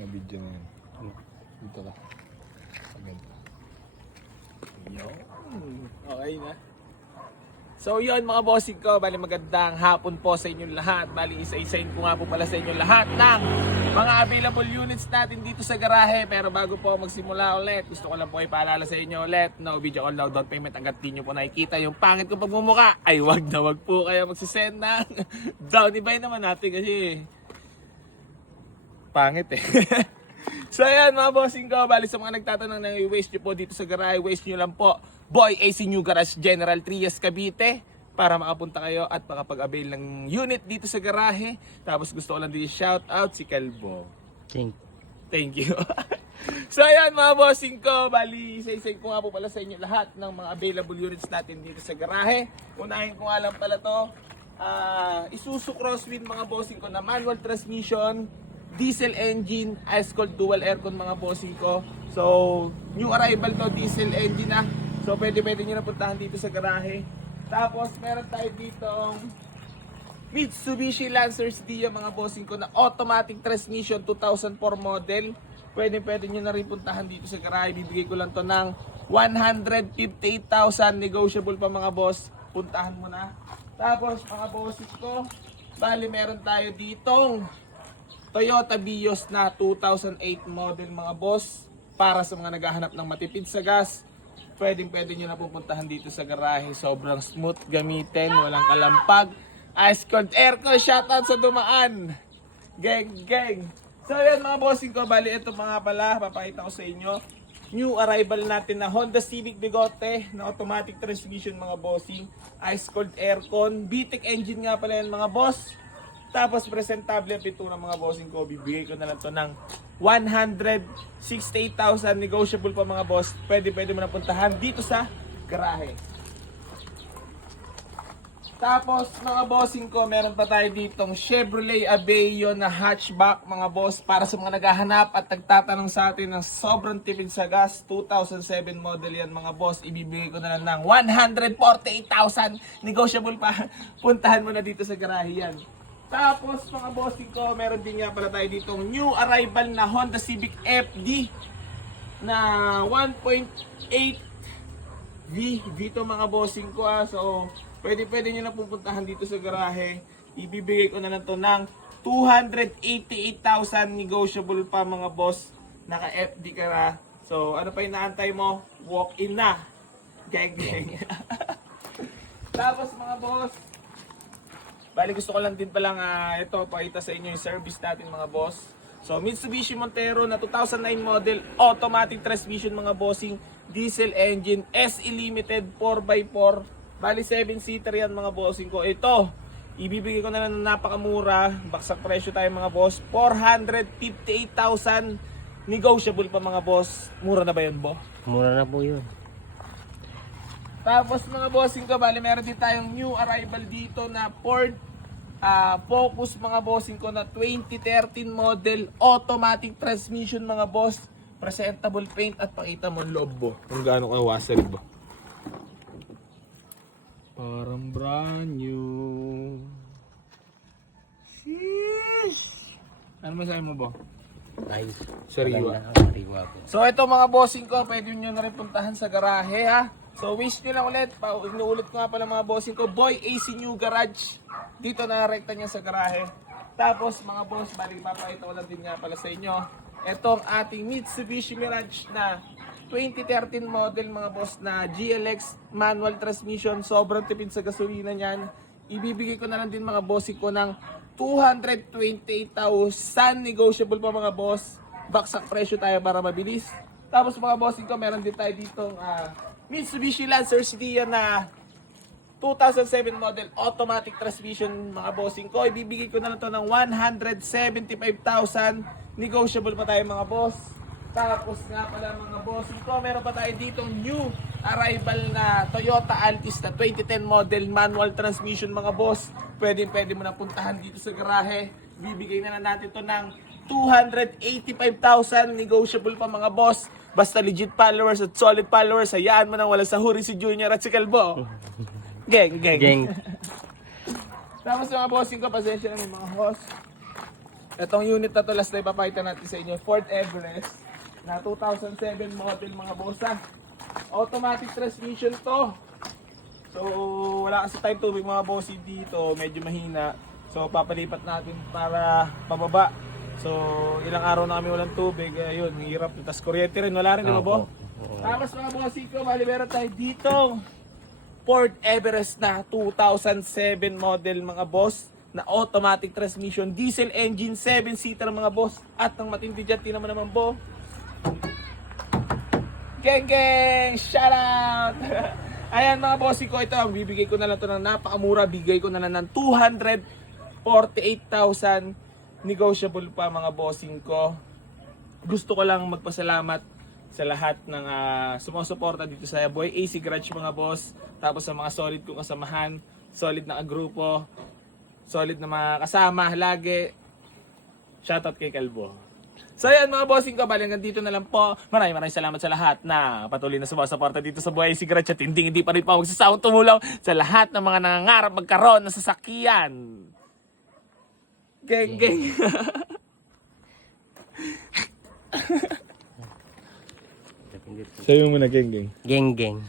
Mga video na yun. Dito ka. Ganito. Yun. Okay na. So yun mga bossing ko, bali magandang hapon po sa inyong lahat. Bali isa-isain ko nga po pala sa inyong lahat ng mga available units natin dito sa garahe. Pero bago po magsimula ulit, gusto ko lang po ipaalala sa inyo ulit, no video call, no down payment. Hanggat di nyo po nakikita yung pangit kong pagmumuka, ay wag po kayo magsisend ng down. Ibay naman natin kasi pangit eh. So ayan mga bossing ko, bali sa mga nagtatanong na i-waste nyo po dito sa garahe, waste nyo lang po Boy AC New Garage General Trias Cavite para makapunta kayo at makapag-avail ng unit dito sa garahe. Tapos gusto ko lang din shout out si Calvo. Thank you. So ayan mga bossing ko, bali isa-isa ko nga po pala sa inyo lahat ng mga available units natin dito sa garahe. Unahin ko nga lang pala to, Isuzu Crosswind mga bossing ko na manual transmission, diesel engine, ice cold dual aircon mga bossing ko. So new arrival to, diesel engine na. So pwede nyo na puntahan dito sa garahe. Tapos meron tayo ditong Mitsubishi Lancer Dia mga bossing ko na automatic transmission 2004 model. Pwede nyo na rin puntahan dito sa garahe. Bibigay ko lang to ng 158,000, negotiable pa mga boss. Puntahan mo na. Tapos mga bossing ko, bali meron tayo ditong Toyota Vios na 2008 model mga boss. Para sa mga naghahanap ng matipid sa gas, pwede nyo na pupuntahan dito sa garahe. Sobrang smooth gamitin, walang kalampag. Ice cold aircon, shoutout sa dumaan. Gang. So yan mga bossing ko, bali ito mga pala, papakita ko sa inyo. New arrival natin na Honda Civic Bigote na automatic transmission mga bossing. Ice cold aircon, VTEC engine nga pala yan mga boss. Tapos presentable ang pintura mga bossing ko. Bibigay ko na lang to ng 168,000, negotiable pa mga boss. Pwede mo na puntahan dito sa garahe. Tapos mga bossing ko, meron pa tayo ditong Chevrolet Aveo na hatchback mga boss. Para sa mga naghahanap at nagtatanong sa atin ng sobrang tipid sa gas, 2007 model yan mga boss. Ibibigay ko na lang ng 148,000, negotiable pa. Puntahan mo na dito sa garahe yan. Tapos mga bossing ko, meron din nga pala tayo ditong new arrival na Honda Civic FD na 1.8 V to mga bossing ko So pwede nyo na pupuntahan dito sa garahe. Ibibigay ko na lang to ng 288,000, negotiable pa mga boss. Naka FD ka na. So ano pa yung naantay mo? Walk in na. Gang. Tapos mga boss, bali gusto ko lang din palang ito pakita sa inyo yung service natin mga boss. So Mitsubishi Montero na 2009 model, automatic transmission mga bossing, diesel engine, SE Limited 4x4. Bali 7-seater yan mga bossing ko. Ito, ibibigay ko na lang ng napakamura, baksak presyo tayo mga boss, 458,000, negotiable pa mga boss. Mura na ba yun, Bo? Mura na po yun. Tapos mga bossing ko, bali meron din tayong new arrival dito na Ford Focus mga bossing ko na 2013 model, automatic transmission mga boss. Presentable paint at pakita mo loob Bo. Kung gaano ka wasag ba. Parang brand new. Sheesh! Ano masabi mo Bo? Nice. Sariwa. Sariwa po. So ito mga bossing ko, pwede nyo na rin puntahan sa garahe ha. So wish nyo lang ulit, inuulit ko nga pala mga bossing ko, Boy AC New Garage. Dito na rekta niya sa garahe. Tapos mga boss, balik papakita ko lang din nga pala sa inyo. Itong ating Mitsubishi Mirage na 2013 model mga boss na GLX manual transmission. Sobrang tipid sa gasolina niyan. Ibibigay ko na lang din mga bossing ko ng 228,000, negotiable pa mga boss. Baksak presyo tayo para mabilis. Tapos mga bossing ko, meron din tayo ditong Mitsubishi Lancer Dia na 2007 model, automatic transmission mga bossing ko. Ibibigay ko na lang to ng 175,000, negotiable pa tayo mga boss. Tapos nga pala mga bossing ko, meron pa tayo ditong new arrival na Toyota Altis na 2010 model, manual transmission mga boss. Pwede mo na puntahan dito sa garahe. Bibigay na lang natin to ng 285,000, negotiable pa mga boss. Basta legit followers at solid followers, hayaan mo nang wala sa huri si Junior at si Calvo. Gang. Tapos mga bossing ko, pasensya na mga host. Itong unit na to last na ipapakita natin sa inyo. Ford Everest na 2007 model mga bossa. Automatic transmission to. So wala kasi tayong tubig mga bossi dito. Medyo mahina. So papalipat natin para pababa. So ilang araw na kami walang tubig. Ayun, hirap. Tapos kuryente rin. Wala rin, di ba bo? Tapos mga bossi ko, bali meron tayo dito. Ford Everest na 2007 model mga boss na automatic transmission, diesel engine, 7-seater mga boss. At ang matindi dyan, tinan mo naman bo. Geng geng! Shout out! Ayan mga bossi ko, ito ang bibigay ko na lang ito ng napakamura. Bigay ko na lang ng 248,000. Negotiable pa mga bossing ko. Gusto ko lang magpasalamat sa lahat ng sumusuporta dito sa Boy AC Garage mga boss. Tapos sa mga solid kong kasamahan, solid na grupo, solid na mga kasama lagi. Shoutout kay Kalbo. So yan mga bossing ko, bali hanggang dito na lang po. Maraming salamat sa lahat na patuloy na sumusuporta dito sa Boy AC Garage at hindi pa rin pa magsasawang tumulong sa lahat ng mga nangangarap magkaroon ng sasakyan. Geng geng. Sabi mo na, geng, geng. Geng geng.